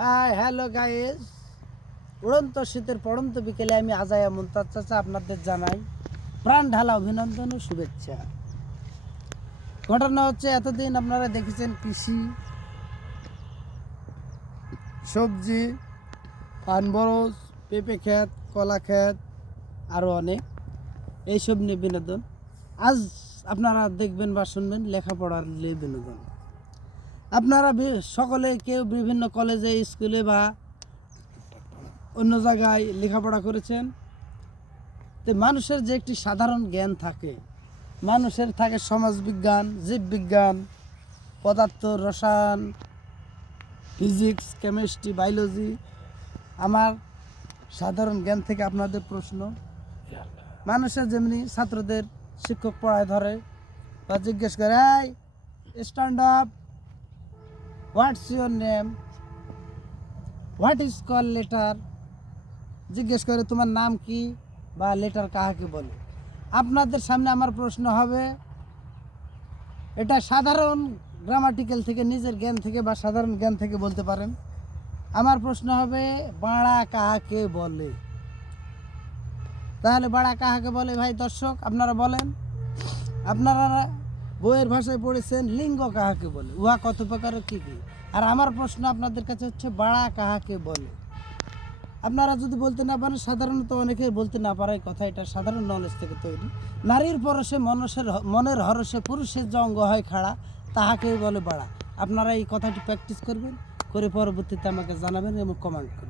Hi hello guys, উড়ন্ত শীতের পড়ন্ত বিকেলে আমি আজায়া মুনতাজ চাচা আপনাদের জানাই প্রাণ ঢালা অভিনন্দন ও শুভেচ্ছা। ঘটনা হচ্ছে, এতদিন আপনারা দেখেছেন কৃষি, সবজি, পান বরজ, পেঁপে ক্ষেত, কলা ক্ষেত, আরও অনেক এইসব নিয়ে বিনোদন। আজ আপনারা দেখবেন বা শুনবেন লেখাপড়ার নিয়ে বিনোদন। আপনারা সকলে কেউ বিভিন্ন কলেজে, স্কুলে বা অন্য জায়গায় লেখাপড়া করেছেন। তো মানুষের যে একটি সাধারণ জ্ঞান থাকে, মানুষের থাকে সমাজবিজ্ঞান, জীববিজ্ঞান, পদার্থ, রসায়ন, ফিজিক্স, কেমিস্ট্রি, বায়োলজি। আমার সাধারণ জ্ঞান থেকে আপনাদের প্রশ্ন। মানুষের যেমনি ছাত্রদের শিক্ষক পড়ায় ধরে বা জিজ্ঞেস করে, এই stand up, what's your name, what is call letter, জিজ্ঞেস করে তোমার নাম কি বা লেটার কাহাকে বলে। আপনাদের সামনে আমার প্রশ্ন হবে, এটা সাধারণ গ্রামাটিক্যাল থেকে, নিজের জ্ঞান থেকে বা সাধারণ জ্ঞান থেকে বলতে পারেন। আমার প্রশ্ন হবে, বাড়া কাহাকে বলে? তাহলে বাড়া কাহাকে বলে ভাই দর্শক আপনারা বলেন। আপনারা বইয়ের ভাষায় পড়েছেন লিঙ্গ কাহাকে বলে, উহা কত প্রকার কী কী। আর আমার প্রশ্ন আপনাদের কাছে হচ্ছে, বাড়া কাহাকে বলে? আপনারা যদি বলতে না পারেন, সাধারণত অনেকে বলতে না পারে কথা, এটা সাধারণ নলেজ থেকে তৈরি। নারীর পরশে মনের হরসে পুরুষের যে অঙ্গ হয় খাড়া, তাহাকেই বলে বাড়া। আপনারা এই কথাটি প্র্যাকটিস করবেন, করে পরবর্তীতে আমাকে জানাবেন এবং কমেন্ট করবেন।